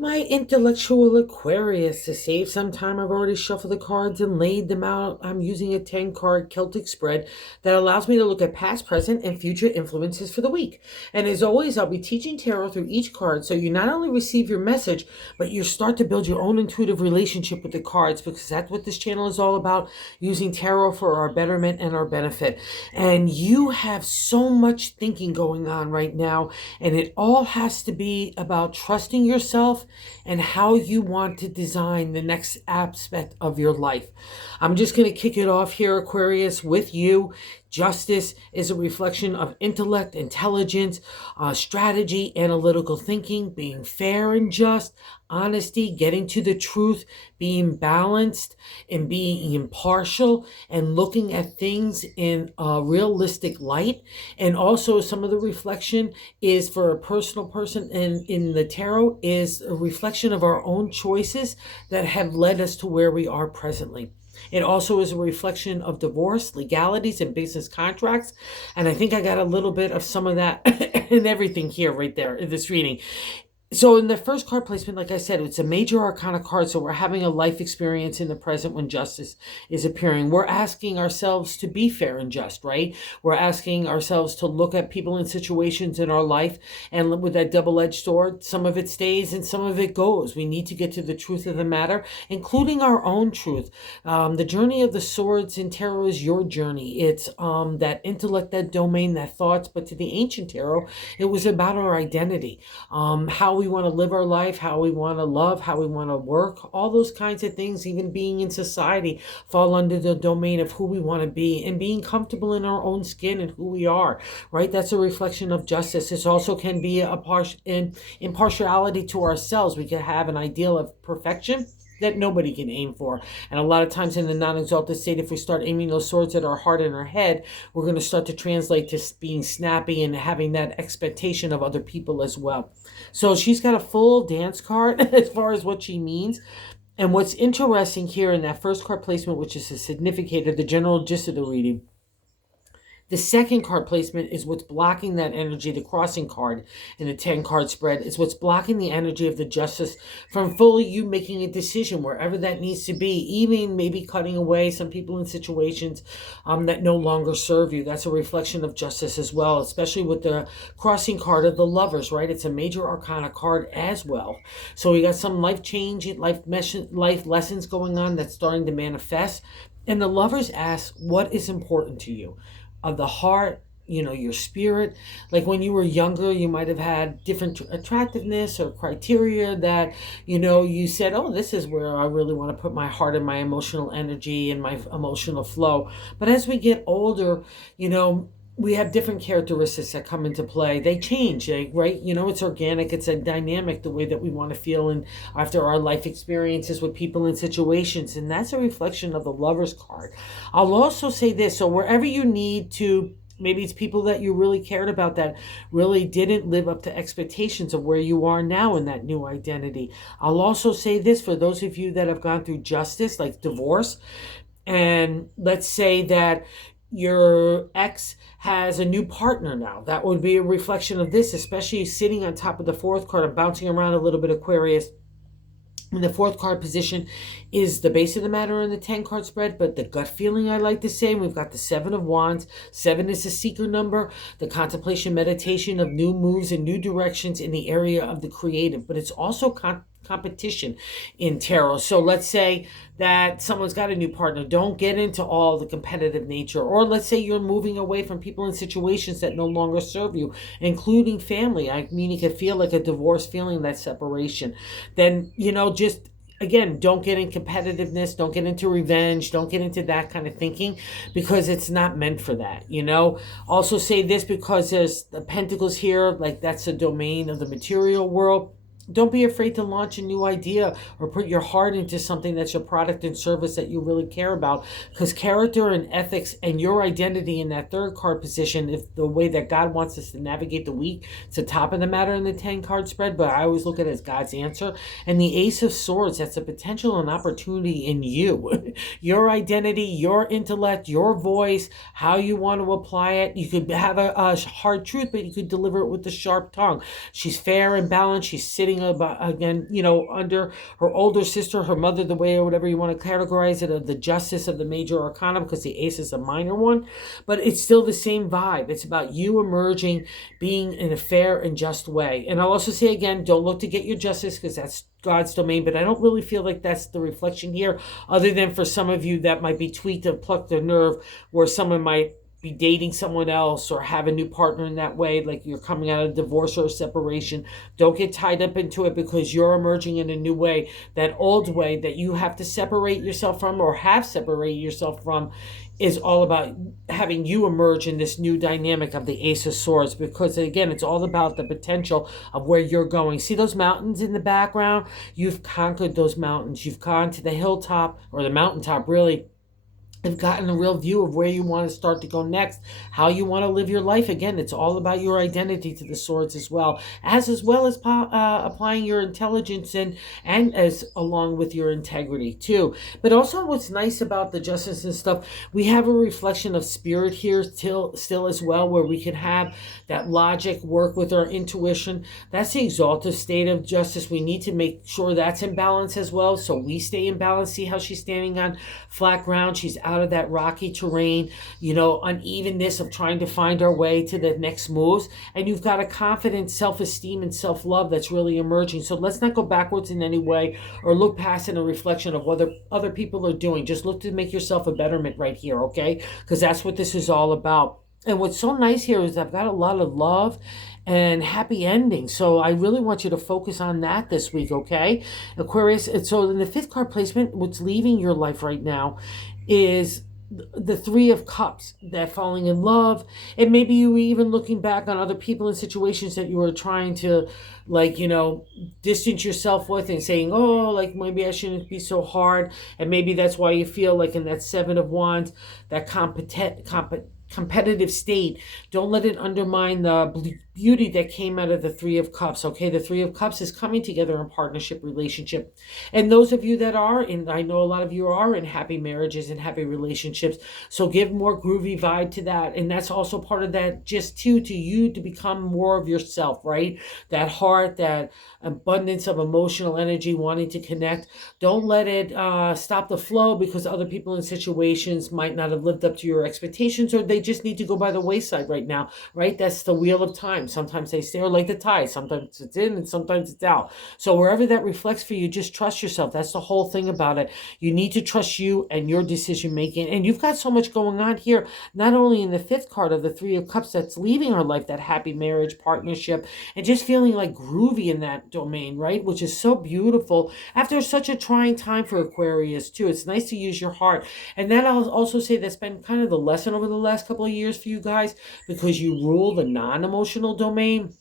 My intellectual Aquarius. To save some time, I've already shuffled the cards and laid them out. I'm using a 10 card Celtic spread that allows me to look at past, present, and future influences for the week. And as always, I'll be teaching tarot through each card so you not only receive your message, but you start to build your own intuitive relationship with the cards, because that's what this channel is all about, using tarot for our betterment and our benefit. And you have so much thinking going on right now, and it all has to be about trusting yourself and how you want to design the next aspect of your life. I'm just going to kick it off here, Aquarius, with you. Justice is a reflection of intellect, intelligence, strategy, analytical thinking, being fair and just, honesty, getting to the truth, being balanced and being impartial, and looking at things in a realistic light. And also some of the reflection is for a personal person, and in the tarot is a reflection of our own choices that have led us to where we are presently. It also is a reflection of divorce, legalities, and business contracts. And I think I got a little bit of some of that and everything here right there in this reading. So in the first card placement, like I said, it's a major arcana card. So we're having a life experience in the present when justice is appearing. We're asking ourselves to be fair and just, right? We're asking ourselves to look at people and situations in our life, and with that double-edged sword, some of it stays and some of it goes. We need to get to the truth of the matter, including our own truth. The journey of the swords in tarot is your journey. It's that intellect, that domain, that thoughts. But to the ancient tarot, it was about our identity, how we want to live our life, how we want to love, how we want to work, all those kinds of things, even being in society, fall under the domain of who we want to be and being comfortable in our own skin and who we are, right? That's a reflection of justice. This also can be impartiality to ourselves. We can have an ideal of perfection that nobody can aim for. And a lot of times in the non-exalted state, if we start aiming those swords at our heart and our head, we're going to start to translate to being snappy and having that expectation of other people as well. So she's got a full dance card as far as what she means. And what's interesting here in that first card placement, which is a significator, the general gist of the reading, the second card placement is what's blocking that energy. The crossing card in the 10 card spread is what's blocking the energy of the justice from fully you making a decision wherever that needs to be, even maybe cutting away some people in situations that no longer serve you. That's a reflection of justice as well, especially with the crossing card of the lovers, right? It's a major arcana card as well. So we got some life change, life lessons going on that's starting to manifest. And the lovers ask, what is important to you? Of the heart, your spirit. Like when you were younger, you might have had different attractiveness or criteria that, you said, oh, this is where I really want to put my heart and my emotional energy and my emotional flow. But as we get older, we have different characteristics that come into play. They change, right? It's organic. It's a dynamic, the way that we want to feel and after our life experiences with people and situations. And that's a reflection of the Lover's card. I'll also say this. So wherever you need to, maybe it's people that you really cared about that really didn't live up to expectations of where you are now in that new identity. I'll also say this for those of you that have gone through justice, like divorce, and let's say that your ex has a new partner now. That would be a reflection of this, especially sitting on top of the fourth card. I'm bouncing around a little bit, Aquarius. And the fourth card position is the base of the matter in the 10 card spread, but the gut feeling, I like to say, we've got the 7 of Wands. 7 is the seeker number, the contemplation, meditation of new moves and new directions in the area of the creative, but it's also competition in tarot. So let's say that someone's got a new partner. Don't get into all the competitive nature. Or let's say you're moving away from people in situations that no longer serve you, including family. I mean, you can feel like a divorce, feeling that separation. Then, just again, don't get in competitiveness, don't get into revenge, don't get into that kind of thinking, because it's not meant for that. Also say this, because there's the pentacles here, like that's the domain of the material world. Don't be afraid to launch a new idea or put your heart into something that's your product and service that you really care about, because character and ethics and your identity in that third card position is the way that God wants us to navigate the week. It's the top of the matter in the 10 card spread, but I always look at it as God's answer. And the Ace of Swords, that's a potential and opportunity in you. Your identity, your intellect, your voice, how you want to apply it. You could have a hard truth, but you could deliver it with a sharp tongue. She's fair and balanced. She's sitting feeling about, again, under her older sister, her mother, the way or whatever you want to categorize it, of the justice of the major arcana, because the ace is a minor one, but it's still the same vibe. It's about you emerging, being in a fair and just way. And I'll also say again, don't look to get your justice, because that's God's domain, but I don't really feel like that's the reflection here, other than for some of you that might be tweaked and plucked a nerve, where someone might be dating someone else or have a new partner in that way, like you're coming out of divorce or separation. Don't get tied up into it, because you're emerging in a new way. That old way that you have to separate yourself from, or have separated yourself from, is all about having you emerge in this new dynamic of the Ace of Swords, because again, it's all about the potential of where you're going. See those mountains in the background? You've conquered those mountains. You've gone to the hilltop, or the mountaintop really, have gotten a real view of where you want to start to go next, how you want to live your life. Again, it's all about your identity to the swords as well as applying your intelligence and as along with your integrity too. But also, what's nice about the justice and stuff, we have a reflection of spirit here still as well, where we can have that logic work with our intuition. That's the exalted state of justice. We need to make sure that's in balance as well, so we stay in balance. See how she's standing on flat ground. She's out of that rocky terrain, unevenness of trying to find our way to the next moves. And you've got a confident self-esteem and self-love that's really emerging. So let's not go backwards in any way, or look past in a reflection of what other people are doing. Just look to make yourself a betterment right here, okay? Because that's what this is all about. And what's so nice here is I've got a lot of love and happy endings. So I really want you to focus on that this week, okay? Aquarius, and so in the fifth card placement, what's leaving your life right now is the Three of Cups, that falling in love. And maybe you were even looking back on other people and situations that you were trying to, distance yourself with, and saying, oh, maybe I shouldn't be so hard. And maybe that's why you feel like in that Seven of Wands, that competitive state. Don't let it undermine the beauty that came out of the Three of Cups, okay? The Three of Cups is coming together in partnership, relationship. And those of you that are, and I know a lot of you are in happy marriages and happy relationships, so give more groovy vibe to that. And that's also part of that, just to you to become more of yourself, right? That heart, that abundance of emotional energy, wanting to connect. Don't let it stop the flow, because other people in situations might not have lived up to your expectations, or they just need to go by the wayside right now, right? That's the wheel of time. Sometimes they stay, or like the tide. Sometimes it's in and sometimes it's out. So wherever that reflects for you, just trust yourself. That's the whole thing about it. You need to trust you and your decision making. And you've got so much going on here, not only in the fifth card of the Three of Cups that's leaving our life, that happy marriage, partnership, and just feeling like groovy in that domain, right? Which is so beautiful after such a trying time for Aquarius too. It's nice to use your heart. And that, I'll also say, that's been kind of the lesson over the last couple of years for you guys, because you rule the non-emotional domain.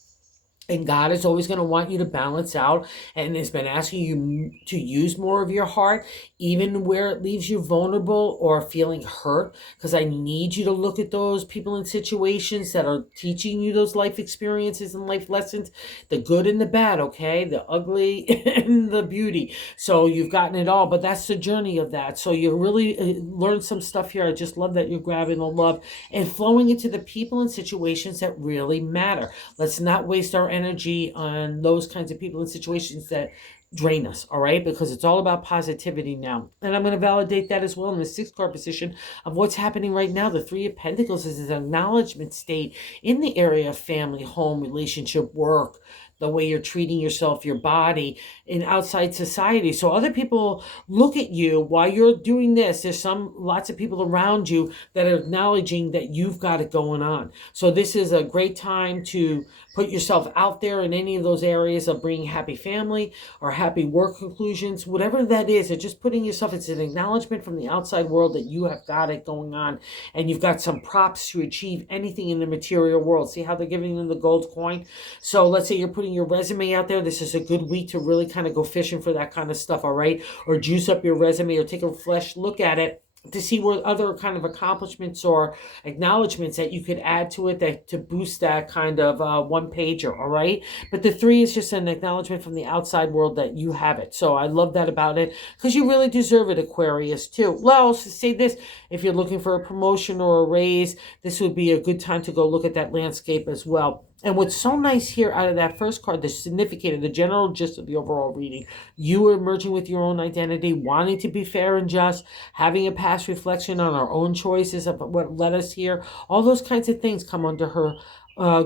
And God is always going to want you to balance out, and has been asking you to use more of your heart, even where it leaves you vulnerable or feeling hurt. Because I need you to look at those people and situations that are teaching you those life experiences and life lessons, the good and the bad, okay? The ugly and the beauty. So you've gotten it all, but that's the journey of that. So you really learned some stuff here. I just love that you're grabbing the love and flowing into the people and situations that really matter. Let's not waste our energy on those kinds of people and situations that drain us, all right? Because it's all about positivity now. And I'm going to validate that as well in the sixth card position of what's happening right now. The Three of Pentacles is an acknowledgement state in the area of family, home, relationship, work, the way you're treating yourself, your body, in outside society. So other people look at you while you're doing this. There's lots of people around you that are acknowledging that you've got it going on. So this is a great time to put yourself out there in any of those areas of bringing happy family or happy work conclusions, whatever that is. It's just putting yourself, it's an acknowledgement from the outside world that you have got it going on, and you've got some props to achieve anything in the material world. See how they're giving them the gold coin? So let's say you're putting your resume out there. This is a good week to really kind of go fishing for that kind of stuff, all right? Or juice up your resume, or take a fresh look at it to see what other kind of accomplishments or acknowledgments that you could add to it to boost that kind of one pager, all right? But the three is just an acknowledgement from the outside world that you have it. So I love that about it, because you really deserve it, Aquarius, too. Well, I'll say this, if you're looking for a promotion or a raise, this would be a good time to go look at that landscape as well. And what's so nice here out of that first card, the significator, the general gist of the overall reading, you are emerging with your own identity, wanting to be fair and just, having a past reflection on our own choices of what led us here. All those kinds of things come under her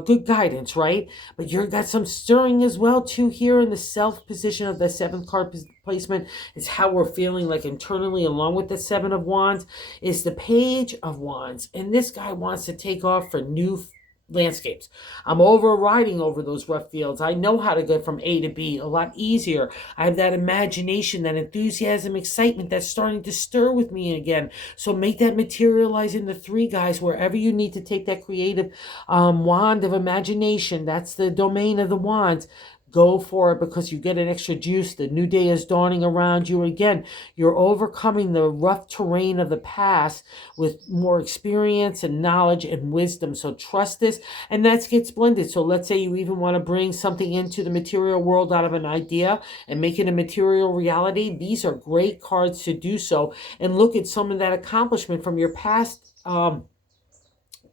good guidance, right? But you've got some stirring as well, too, here in the self position of the seventh card placement. Is how we're feeling like internally, along with the Seven of Wands, is the Page of Wands. And this guy wants to take off for new landscapes. I'm overriding over those rough fields. I know how to get from A to B a lot easier. I have that imagination, that enthusiasm, excitement that's starting to stir with me again. So make that materialize in the three, guys, wherever you need to take that creative wand of imagination. That's the domain of the wands. Go for it, because you get an extra juice. The new day is dawning around you. Again, you're overcoming the rough terrain of the past with more experience and knowledge and wisdom. So trust this, and that gets blended. So let's say you even want to bring something into the material world out of an idea and make it a material reality. These are great cards to do so, and look at some of that accomplishment from your past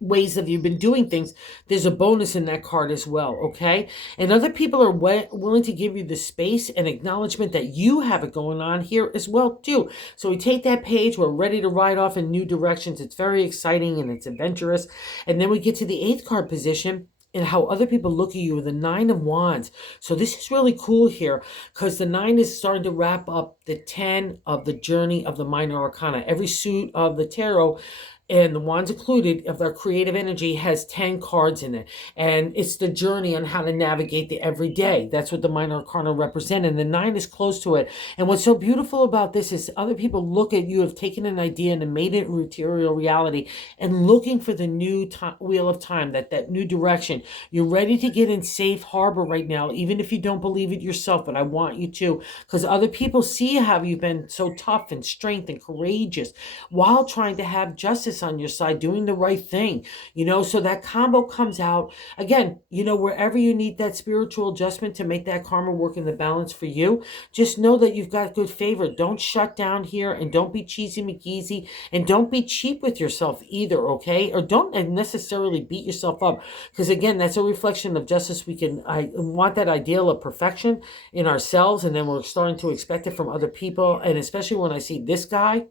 ways that you've been doing things. There's a bonus in that card as well, okay? And other people are willing to give you the space and acknowledgement that you have it going on here as well, too. So we take that page, we're ready to ride off in new directions. It's very exciting and it's adventurous. And then we get to the eighth card position, and how other people look at you with the Nine of Wands. So this is really cool here, because the 9 is starting to wrap up the 10 of the journey of the minor arcana. Every suit of the tarot, and the wands included, of their creative energy, has 10 cards in it. And it's the journey on how to navigate the everyday. That's what the minor arcana represent. And the 9 is close to it. And what's so beautiful about this is other people look at you, have taken an idea and made it material reality, and looking for the new wheel of time, that new direction. You're ready to get in safe harbor right now, even if you don't believe it yourself, but I want you to, because other people see how you've been so tough and strength and courageous while trying to have justice on your side, doing the right thing, so that combo comes out again. Wherever you need that spiritual adjustment to make that karma work in the balance for you, just know that you've got good favor. Don't shut down here, and don't be cheesy McGeezy, and don't be cheap with yourself either, okay? Or don't necessarily beat yourself up, because again, that's a reflection of justice. I want that ideal of perfection in ourselves, and then we're starting to expect it from other people. And especially when I see this guy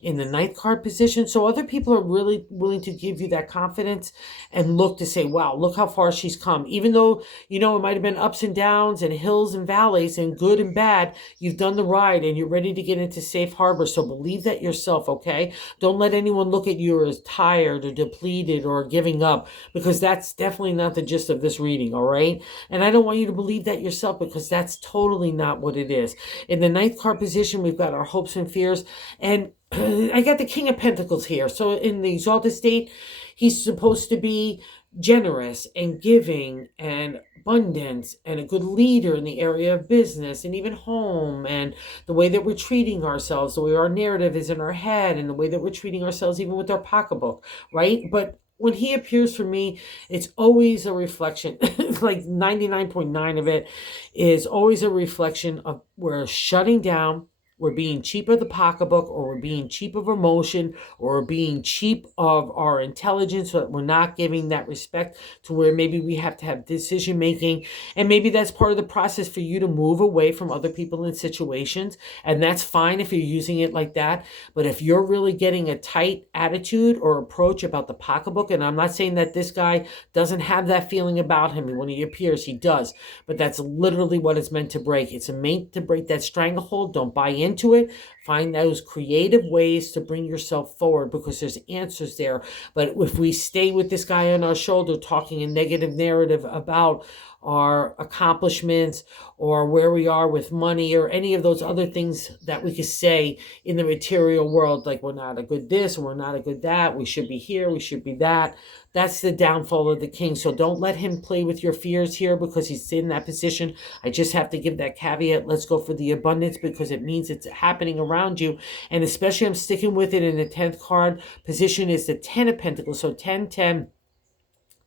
in the ninth card position. So other people are really willing to give you that confidence and look to say, wow, look how far she's come. Even though, it might have been ups and downs and hills and valleys and good and bad, you've done the ride and you're ready to get into safe harbor. So believe that yourself, okay? Don't let anyone look at you as tired or depleted or giving up, because that's definitely not the gist of this reading, all right? And I don't want you to believe that yourself, because that's totally not what it is. In the ninth card position, we've got our hopes and fears, and I got the King of Pentacles here. So in the exalted state, he's supposed to be generous and giving and abundance and a good leader in the area of business and even home, and the way that we're treating ourselves, the way our narrative is in our head, and the way that we're treating ourselves even with our pocketbook, right? But when he appears for me, it's always a reflection, like 99.9 of it is always a reflection of we're shutting down, we're being cheap of the pocketbook, or we're being cheap of emotion, or we're being cheap of our intelligence, so that we're not giving that respect to where maybe we have to have decision making. And maybe that's part of the process for you to move away from other people and situations. And that's fine if you're using it like that. But if you're really getting a tight attitude or approach about the pocketbook, and I'm not saying that this guy doesn't have that feeling about him, when he appears, he does. But that's literally what it's meant to break. It's meant to break that stranglehold. Don't buy into it. Find those creative ways to bring yourself forward, because there's answers there. But if we stay with this guy on our shoulder talking a negative narrative about our accomplishments or where we are with money or any of those other things that we could say in the material world, like we're not a good this or we're not a good that, we should be here, we should be that, that's the downfall of the king. So don't let him play with your fears here, because he's in that position. I just have to give that caveat. Let's go for the abundance, because it means it's happening around you. And especially I'm sticking with it in the 10th card position is the 10 of Pentacles. So 10, 10.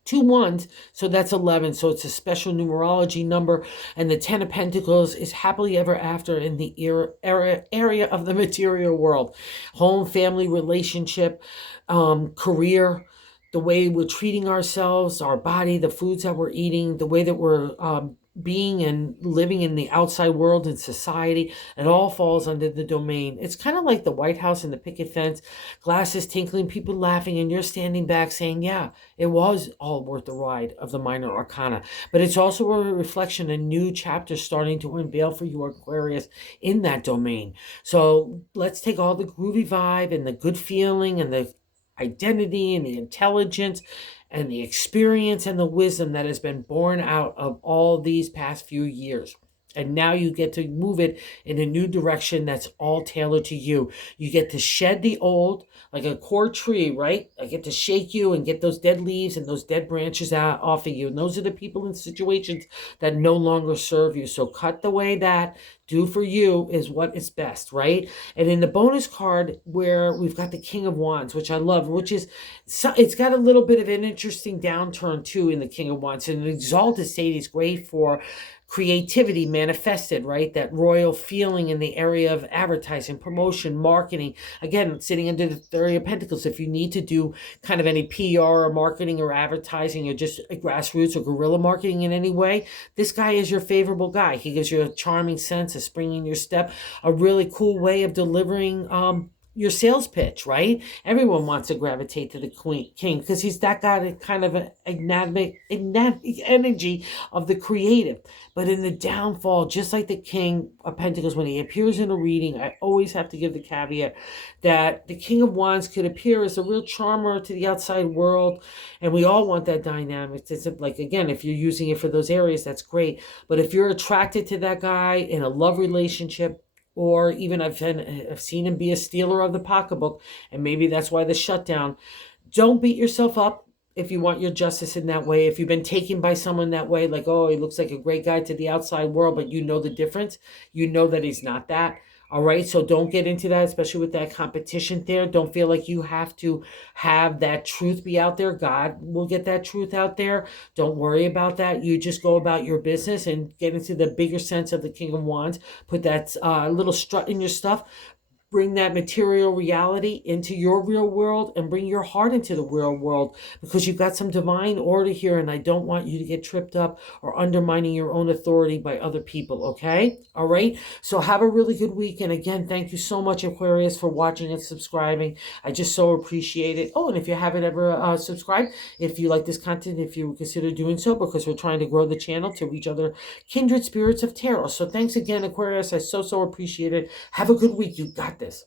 2 ones, so that's 11. So it's a special numerology number. And the 10 of Pentacles is happily ever after in the area of the material world. Home, family, relationship, career. the way we're treating ourselves, our body, the foods that we're eating, the way that we're being and living in the outside world and society, it all falls under the domain. It's kind of like the White House and the picket fence, glasses tinkling, people laughing, and you're standing back saying, yeah, it was all worth the ride of the minor arcana. But it's also a reflection, a new chapter starting to unveil for you, Aquarius, in that domain. So let's take all the groovy vibe and the good feeling and the identity and the intelligence and the experience and the wisdom that has been born out of all these past few years. And now you get to move it in a new direction that's all tailored to you. You get to shed the old, like a core tree, right? I get to shake you and get those dead leaves and those dead branches out off of you. And those are the people and situations that no longer serve you. So cut the way that do for you is what is best, right? And in the bonus card where we've got the King of Wands, which I love, which is, it's got a little bit of an interesting downturn too in the King of Wands. And an exalted state is great for creativity manifested, right? That royal feeling in the area of advertising, promotion, marketing. Again, sitting under the Three of Pentacles. If you need to do kind of any PR or marketing or advertising or just grassroots or guerrilla marketing in any way, this guy is your favorable guy. He gives you a charming sense, a spring in your step, a really cool way of delivering your sales pitch, right? Everyone wants to gravitate to the king because he's that got a kind of an enigmatic energy of the creative. But in the downfall, just like the King of Pentacles, when he appears in a reading, I always have to give the caveat that the King of Wands could appear as a real charmer to the outside world. And we all want that dynamic. It's like, again, if you're using it for those areas, that's great. But if you're attracted to that guy in a love relationship, or even I've seen him be a stealer of the pocketbook, and maybe that's why the shutdown. Don't beat yourself up if you want your justice in that way. If you've been taken by someone that way, like, oh, he looks like a great guy to the outside world, but you know the difference. You know that he's not that. All right, so don't get into that, especially with that competition there. Don't feel like you have to have that truth be out there. God will get that truth out there. Don't worry about that. You just go about your business and get into the bigger sense of the King of Wands. Put that little strut in your stuff. Bring that material reality into your real world and bring your heart into the real world, because you've got some divine order here, and I don't want you to get tripped up or undermining your own authority by other people, okay? All right? So have a really good week. And again, thank you so much, Aquarius, for watching and subscribing. I just so appreciate it. Oh, and if you haven't ever subscribed, if you like this content, if you consider doing so, because we're trying to grow the channel to reach other kindred spirits of tarot. So thanks again, Aquarius. I so appreciate it. Have a good week. You got this.